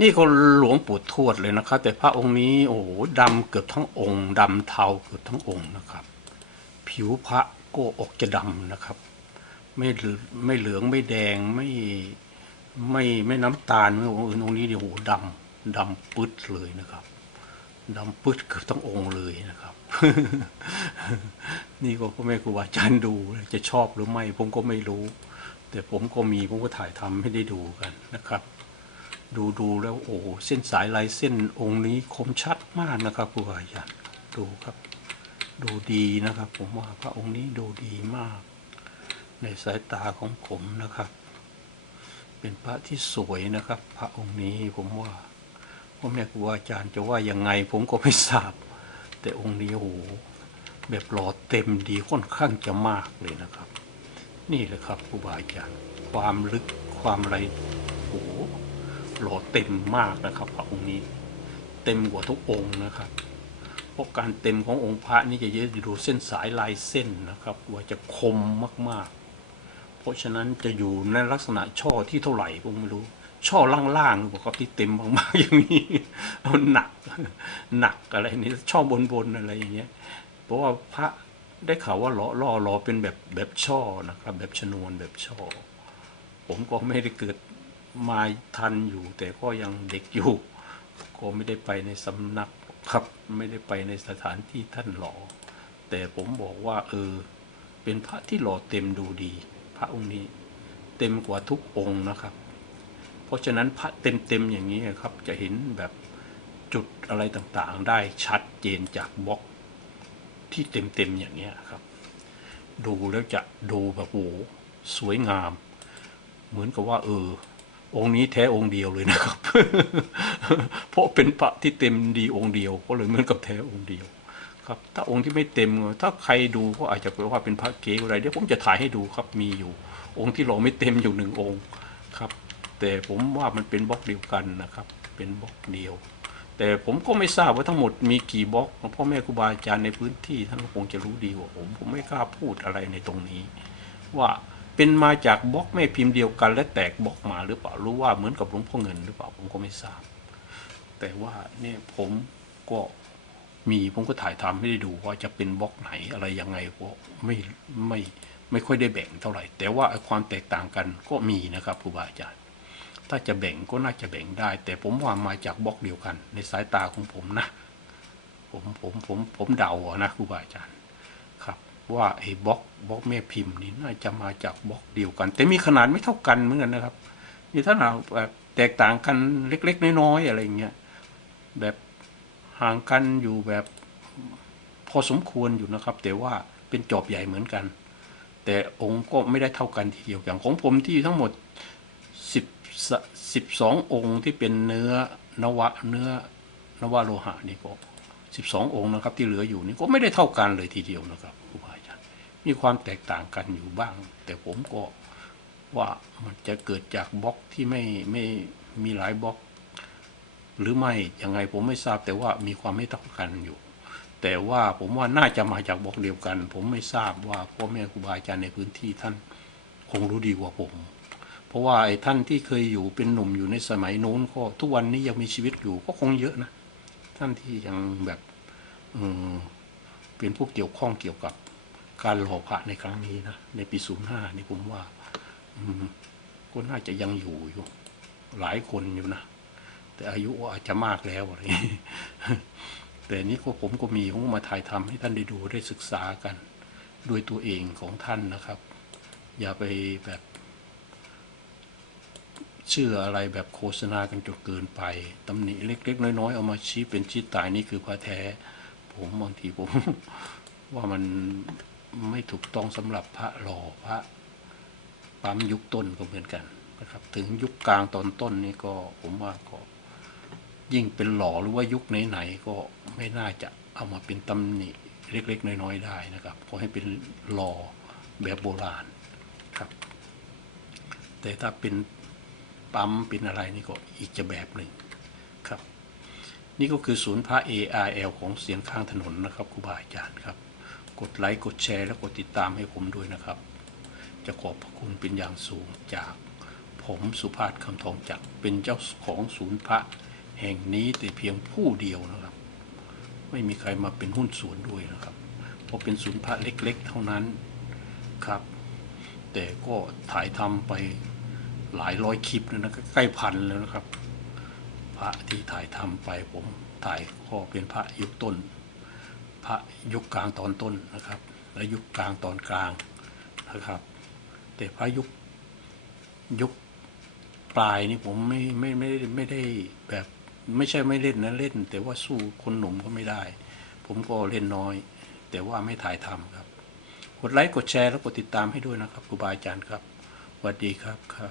นี่ก็หลวงปู่ทวดเลยนะครับ แต่พระองค์นี้โอ้โหดำเกือบทั้งองค์ดำเทาเกือบทั้งองค์นะครับ ผิวพระก็ออกจะดำนะครับ ไม่หลือไม่เหลืองไม่แดงไม่ไม่ไม่น้ำตาลไม่องค์นี้เดี๋ยวโอ้โหดำดำปึ๊ดเลยนะครับดำปึ๊ดเกือบทั้งองค์เลยนะครับ นี่ก็พ่อแม่ครูบาอาจารย์ดูจะชอบหรือไม่ ผมก็ไม่รู้ แต่ผมก็มีผมก็ถ่ายทำให้ได้ดูกันนะครับ ดูดูแล้วโอ้เส้นสายลายเส้นองค์นี้คมชัดมากนะครับครูบาอาจารย์ดูครับ ดูดีนะครับ ผมว่าพระองค์นี้ดูดีมาก ในสายตาของผมนะครับ เป็นพระที่สวยนะครับ พระองค์นี้ผมว่าพ่อแม่ครูอาจารย์จะว่ายังไง ผมก็ไม่ทราบ แต่องค์นี้โอ้โหแบบหล่อเต็มดีค่อนข้างจะมากเลยนะครับ นี่แหละครับครูบาอาจารย์ความลึกความอะไร หหล่อเต็มมากนะครับพระองค์นี้ เต็มกว่าทุกองค์นะครับเพราะการเต็มขององค์พระนี่จะเยอะดูเส้นสายลายเส้นนะครับ ว่าจะคมมากๆ เพราะฉะนั้นจะอยู่ในลักษณะช่อที่เท่าไหร่ผมไม่รู้ช่อล่างๆหรือเปล่าครับที่เต็มมากๆอย่างนี้มันหนักหนักอะไรนี่ช่อบนๆอะไรอย่างเงี้ยเพราะว่าพระได้ข่าวว่าล้อล่อล้อเป็นแบบแบบช่อนะครับ แบบชนวนแบบช่อ ผมก็ไม่ได้เกิด มาทันอยู่ แต่ก็ยังเด็กอยู่ ก็ไม่ได้ไปในสำนักครับไม่ได้ไปในสถานที่ท่านหล่อ แต่ผมบอกว่า เออ เป็นพระที่หล่อเต็มดูดี พระองค์นี้ เต็มกว่าทุกองค์นะครับ เพราะฉะนั้นพระเต็มเต็มๆอย่างนี้ครับจะเห็นแบบจุดอะไรต่างๆ ได้ชัดเจนจากบล็อกที่เต็มเต็มๆอย่างนี้ครับ ดูแล้วจะดูแบบโอ้สวยงาม เหมือนกับว่าเออ องค์นี้แท้องค์เดียวเลยนะครับ เพราะเป็นพระที่เต็มดีองค์เดียวก็เลยเหมือนกับแท้องค์เดียว ครับ ถ้าองค์ที่ไม่เต็ม ถ้าใครดูก็อาจจะแปลว่าเป็นพระเก๋อะไรเดี๋ยวผมจะถ่ายให้ดูครับมีอยู่ องค์ที่เราไม่เต็มอยู่หนึ่งองค์ครับ แต่ผมว่ามันเป็นบล็อกเดียวกันนะครับ เป็นบล็อกเดียว แต่ผมก็ไม่ทราบว่าทั้งหมดมีกี่บล็อกพ่อแม่ครูบาอาจารย์ในพื้นที่ท่านคงจะรู้ดีกว่าผม ผมไม่กล้าพูดอะไรในตรงนี้ ว่า เป็นมาจากบล็อกแม่พิมพ์เดียวกัน และแตกบล็อกมาหรือเปล่ารู้ว่าเหมือนกับหลวงพ่อเงินหรือเปล่าผมก็ไม่ทราบ แต่ว่าเนี่ยผมก็มีผมก็ถ่ายทำให้ได้ดูว่าจะเป็นบล็อกไหนอะไรยังไงก็ไม่ไม่ไม่ค่อยได้แบ่งเท่าไหร่ แต่ว่าความแตกต่างกันก็มีนะครับครูบาอาจารย์ ถ้าจะแบ่งก็น่าจะแบ่งได้ แต่ผมว่ามาจากบล็อกเดียวกัน ในสายตาของผมนะ ผมผมผมผมเดาอะนะครูบาอาจารย์ ว่าไอ้บล็อกบล็อกแม่พิมพ์นี่น่าจะมาจากบล็อกเดียวกัน แต่มีขนาดไม่เท่ากันเหมือนกันนะครับ มีถ้าเราแบบแตกต่างกันเล็ก ๆ น้อยๆอะไรอย่างเงี้ยแบบห่างกันอยู่แบบพอสมควรอยู่นะครับ แต่ว่าเป็นจอบใหญ่เหมือนกัน แต่องค์ก็ไม่ได้เท่ากันทีเดียวอย่างของผมที่ทั้งหมดสิบสิบสององค์ที่เป็นเนื้อนวะเนื้อนวะโลหะนี่ก็สิบสององค์นะครับ ที่เหลืออยู่นี่ก็ไม่ได้เท่ากันเลยทีเดียวนะครับ มีความแตกต่างกันอยู่บ้าง แต่ผมก็ว่ามันจะเกิดจากบล็อกที่ไม่ไม่มีหลายบล็อก หรือไม่ยังไงผมไม่ทราบแต่ว่ามีความไม่เท่ากันอยู่ แต่ว่าผมว่าน่าจะมาจากบล็อกเดียวกัน ผมไม่ทราบว่าพ่อแม่ครูบาอาจารย์ในพื้นที่ท่านคงรู้ดีกว่าผม เพราะว่าไอ้ท่านที่เคยอยู่เป็นหนุ่มอยู่ในสมัยโน้นก็ทุกวันนี้ยังมีชีวิตอยู่ก็คงเยอะนะ ท่านที่ยังแบบเออเป็นผู้เกี่ยวข้องเกี่ยวกับ การหล่อพระในครั้งนี้นะในปีศูนย์ห้านี่ผมว่า อืมก็น่าจะยังอยู่อยู่ หลายคนอยู่นะแต่อายุอาจจะมากแล้วอะไรอย่างนี้แต่นี้ก็ผมก็มีผมมาถ่ายทำให้ท่านได้ดูได้ศึกษากันด้วยตัวเองของท่านนะครับ อย่าไปแบบเชื่ออะไรแบบโฆษณากันจนเกินไปตำหนิเล็ก ๆ น้อยๆเอามาชี้เป็นชี้ตายนี่คือพระแท้ ผมบางทีผมว่ามัน ไม่ถูกต้องสำหรับพระหล่อพระปั๊มยุคต้นก็เหมือนกันนะครับ ถึงยุคกลางตอนต้นนี่ก็ผมว่าก็ยิ่งเป็นหล่อหรือว่ายุคไหนๆก็ไม่น่าจะเอามาเป็นตำหนิเล็กๆ น้อยๆได้นะครับขอให้เป็นหล่อแบบโบราณครับ แต่ถ้าเป็นปั๊มเป็นอะไรนี่ก็อีกจะแบบหนึ่งครับ นี่ก็คือศูนย์พระ ARL ของเสียงข้างถนนนะครับครูบาอาจารย์ครับ กดไลค์กดแชร์และกดติดตามให้ผมด้วยนะครับ จะขอบพระคุณเป็นอย่างสูงจากผมสุภาพคำทองจักรเป็นเจ้าของศูนย์พระแห่งนี้แต่เพียงผู้เดียวนะครับ ไม่มีใครมาเป็นหุ้นส่วนด้วยนะครับ เพราะเป็นศูนย์พระเล็กๆ เท่านั้นครับ แต่ก็ถ่ายทำไปหลายร้อยคลิปแล้วนะใกล้พันแล้วนะครับ พระที่ถ่ายทำไปผมถ่ายก็เป็นพระยุคต้น พระยุคกลางตอนต้นนะครับ และยุคกลางตอนกลางนะครับ แต่พระยุคยุคปลายนี่ผมไม่ไม่ไม่ไม่ได้แบบไม่ใช่ไม่เล่นนะเล่น แต่ว่าสู้คนหนุ่มก็ไม่ได้ ผมก็เล่นน้อย แต่ว่าไม่ถ่ายทำครับ กดไลค์กดแชร์แล้วกดติดตามให้ด้วยนะครับครูบาอาจารย์ครับสวัสดีครับครับ